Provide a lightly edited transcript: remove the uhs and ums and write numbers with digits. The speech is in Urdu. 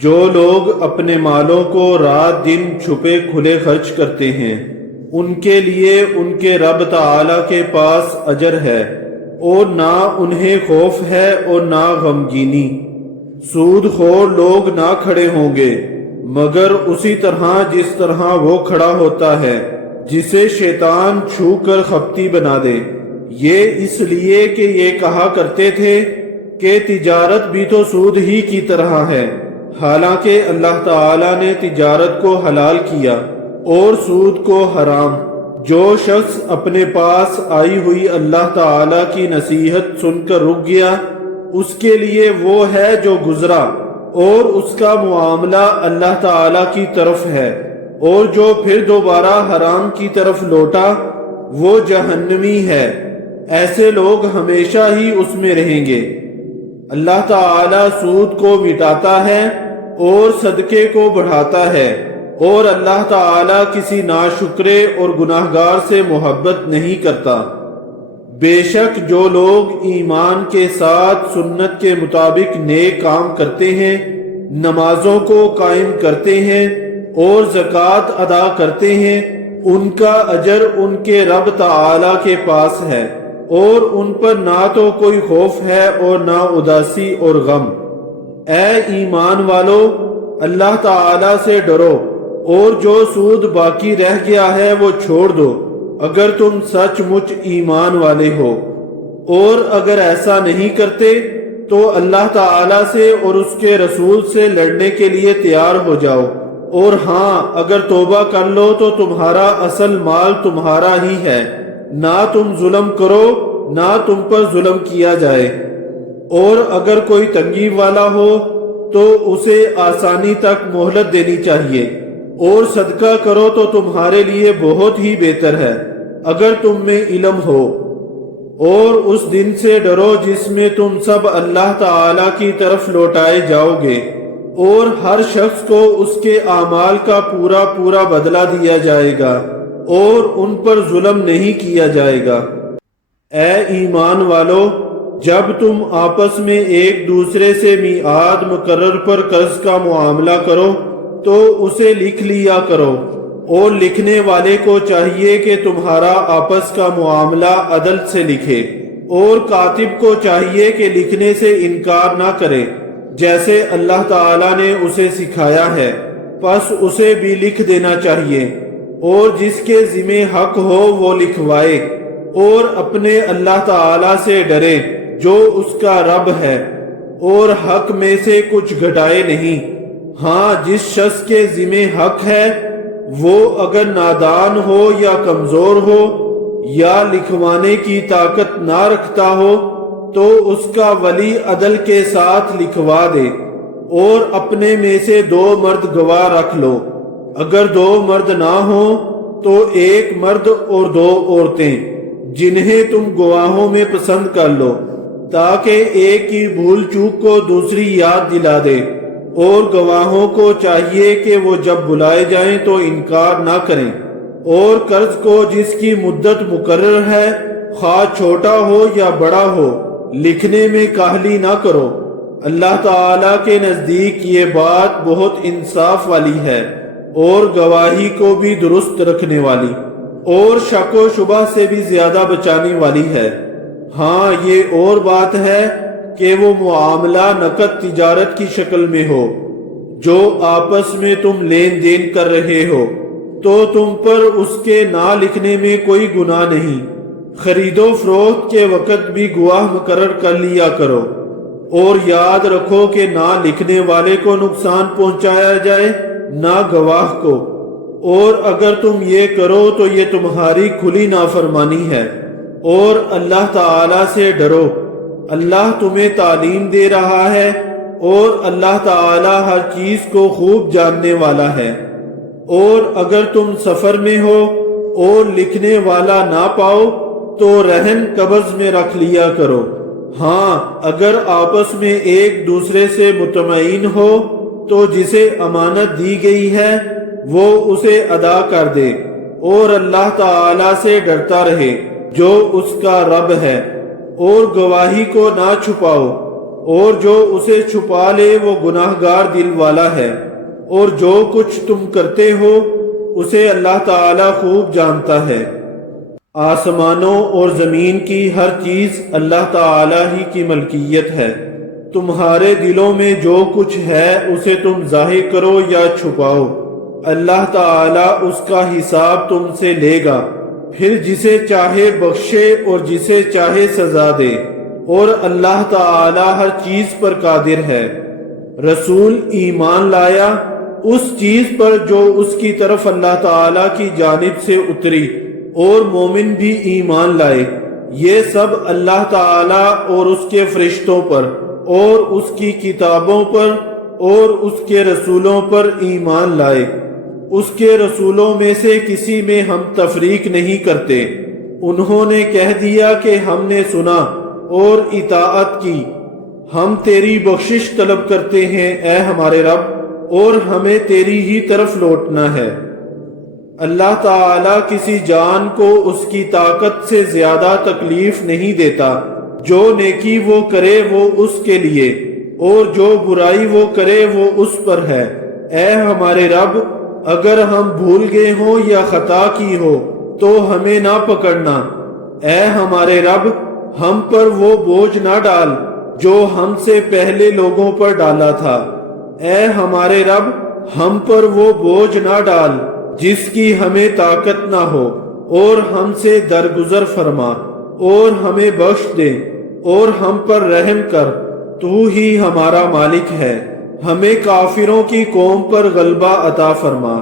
جو لوگ اپنے مالوں کو رات دن چھپے کھلے خرچ کرتے ہیں ان کے لیے ان کے رب تعالی کے پاس اجر ہے، اور نہ انہیں خوف ہے اور نہ غمگینی۔ سود خور لوگ نہ کھڑے ہوں گے مگر اسی طرح جس طرح وہ کھڑا ہوتا ہے جسے شیطان چھو کر خپتی بنا دے، یہ اس لیے کہ یہ کہا کرتے تھے کہ تجارت بھی تو سود ہی کی طرح ہے، حالانکہ اللہ تعالی نے تجارت کو حلال کیا اور سود کو حرام۔ جو شخص اپنے پاس آئی ہوئی اللہ تعالی کی نصیحت سن کر رک گیا، اس کے لیے وہ ہے جو گزرا اور اس کا معاملہ اللہ تعالی کی طرف ہے، اور جو پھر دوبارہ حرام کی طرف لوٹا وہ جہنمی ہے، ایسے لوگ ہمیشہ ہی اس میں رہیں گے۔ اللہ تعالی سود کو مٹاتا ہے اور صدقے کو بڑھاتا ہے، اور اللہ تعالی کسی ناشکرے اور گناہگار سے محبت نہیں کرتا۔ بے شک جو لوگ ایمان کے ساتھ سنت کے مطابق نیک کام کرتے ہیں، نمازوں کو قائم کرتے ہیں اور زکوٰۃ ادا کرتے ہیں، ان کا اجر ان کے رب تعالی کے پاس ہے، اور ان پر نہ تو کوئی خوف ہے اور نہ اداسی اور غم۔ اے ایمان والو، اللہ تعالی سے ڈرو اور جو سود باقی رہ گیا ہے وہ چھوڑ دو اگر تم سچ مچ ایمان والے ہو، اور اگر ایسا نہیں کرتے تو اللہ تعالی سے اور اس کے رسول سے لڑنے کے لیے تیار ہو جاؤ، اور ہاں اگر توبہ کر لو تو تمہارا اصل مال تمہارا ہی ہے، نہ تم ظلم کرو نہ تم پر ظلم کیا جائے، اور اگر کوئی تنگی والا ہو تو اسے آسانی تک مہلت دینی چاہیے، اور صدقہ کرو تو تمہارے لیے بہت ہی بہتر ہے اگر تم میں علم ہو۔ اور اس دن سے ڈرو جس میں تم سب اللہ تعالی کی طرف لوٹائے جاؤ گے، اور ہر شخص کو اس کے اعمال کا پورا پورا بدلہ دیا جائے گا، اور ان پر ظلم نہیں کیا جائے گا۔ اے ایمان والو، جب تم آپس میں ایک دوسرے سے میعاد مقرر پر قرض کا معاملہ کرو تو اسے لکھ لیا کرو، اور لکھنے والے کو چاہیے کہ تمہارا آپس کا معاملہ عدل سے لکھے، اور کاتب کو چاہیے کہ لکھنے سے انکار نہ کرے جیسے اللہ تعالی نے اسے سکھایا ہے، پس اسے بھی لکھ دینا چاہیے، اور جس کے ذمہ حق ہو وہ لکھوائے، اور اپنے اللہ تعالی سے ڈرے جو اس کا رب ہے، اور حق میں سے کچھ گھٹائے نہیں۔ ہاں جس شخص کے ذمہ حق ہے وہ اگر نادان ہو یا کمزور ہو یا لکھوانے کی طاقت نہ رکھتا ہو تو اس کا ولی عدل کے ساتھ لکھوا دے، اور اپنے میں سے 2 مرد گواہ رکھ لو، اگر 2 مرد نہ ہوں تو 1 مرد اور 2 عورتیں جنہیں تم گواہوں میں پسند کر لو، تاکہ ایک کی بھول چوک کو دوسری یاد دلا دے، اور گواہوں کو چاہیے کہ وہ جب بلائے جائیں تو انکار نہ کریں، اور قرض کو جس کی مدت مقرر ہے خواہ چھوٹا ہو یا بڑا ہو لکھنے میں کاہلی نہ کرو، اللہ تعالی کے نزدیک یہ بات بہت انصاف والی ہے، اور گواہی کو بھی درست رکھنے والی، اور شک و شبہ سے بھی زیادہ بچانے والی ہے۔ ہاں یہ اور بات ہے کہ وہ معاملہ نقد تجارت کی شکل میں ہو جو آپس میں تم لین دین کر رہے ہو، تو تم پر اس کے نہ لکھنے میں کوئی گناہ نہیں۔ خرید و فروخت کے وقت بھی گواہ مقرر کر لیا کرو، اور یاد رکھو کہ نہ لکھنے والے کو نقصان پہنچایا جائے نہ گواہ کو، اور اگر تم یہ کرو تو یہ تمہاری کھلی نافرمانی ہے، اور اللہ تعالی سے ڈرو۔ اللہ تمہیں تعلیم دے رہا ہے، اور اللہ تعالی ہر چیز کو خوب جاننے والا ہے۔ اور اگر تم سفر میں ہو اور لکھنے والا نہ پاؤ تو رہن قبض میں رکھ لیا کرو۔ ہاں اگر آپس میں ایک دوسرے سے مطمئن ہو تو جسے امانت دی گئی ہے وہ اسے ادا کر دے، اور اللہ تعالی سے ڈرتا رہے جو اس کا رب ہے، اور گواہی کو نہ چھپاؤ، اور جو اسے چھپا لے وہ گناہگار دل والا ہے، اور جو کچھ تم کرتے ہو اسے اللہ تعالی خوب جانتا ہے۔ آسمانوں اور زمین کی ہر چیز اللہ تعالی ہی کی ملکیت ہے۔ تمہارے دلوں میں جو کچھ ہے اسے تم ظاہر کرو یا چھپاؤ، اللہ تعالی اس کا حساب تم سے لے گا، پھر جسے چاہے بخشے اور جسے چاہے سزا دے، اور اللہ تعالی ہر چیز پر قادر ہے۔ رسول ایمان لایا اس چیز پر جو اس کی طرف اللہ تعالی کی جانب سے اتری، اور مومن بھی ایمان لائے، یہ سب اللہ تعالی اور اس کے فرشتوں پر اور اس کی کتابوں پر اور اس کے رسولوں پر ایمان لائے۔ اس کے رسولوں میں سے کسی میں ہم تفریق نہیں کرتے۔ انہوں نے کہہ دیا کہ ہم نے سنا اور اطاعت کی، ہم تیری بخشش طلب کرتے ہیں اے ہمارے رب، اور ہمیں تیری ہی طرف لوٹنا ہے۔ اللہ تعالی کسی جان کو اس کی طاقت سے زیادہ تکلیف نہیں دیتا، جو نیکی وہ کرے وہ اس کے لیے، اور جو برائی وہ کرے وہ اس پر ہے۔ اے ہمارے رب، اگر ہم بھول گئے ہوں یا خطا کی ہو تو ہمیں نہ پکڑنا۔ اے ہمارے رب، ہم پر وہ بوجھ نہ ڈال جو ہم سے پہلے لوگوں پر ڈالا تھا۔ اے ہمارے رب، ہم پر وہ بوجھ نہ ڈال جس کی ہمیں طاقت نہ ہو، اور ہم سے درگزر فرما اور ہمیں بخش دے اور ہم پر رحم کر، تو ہی ہمارا مالک ہے۔ ہمیں کافروں کی قوم پر غلبہ عطا فرما۔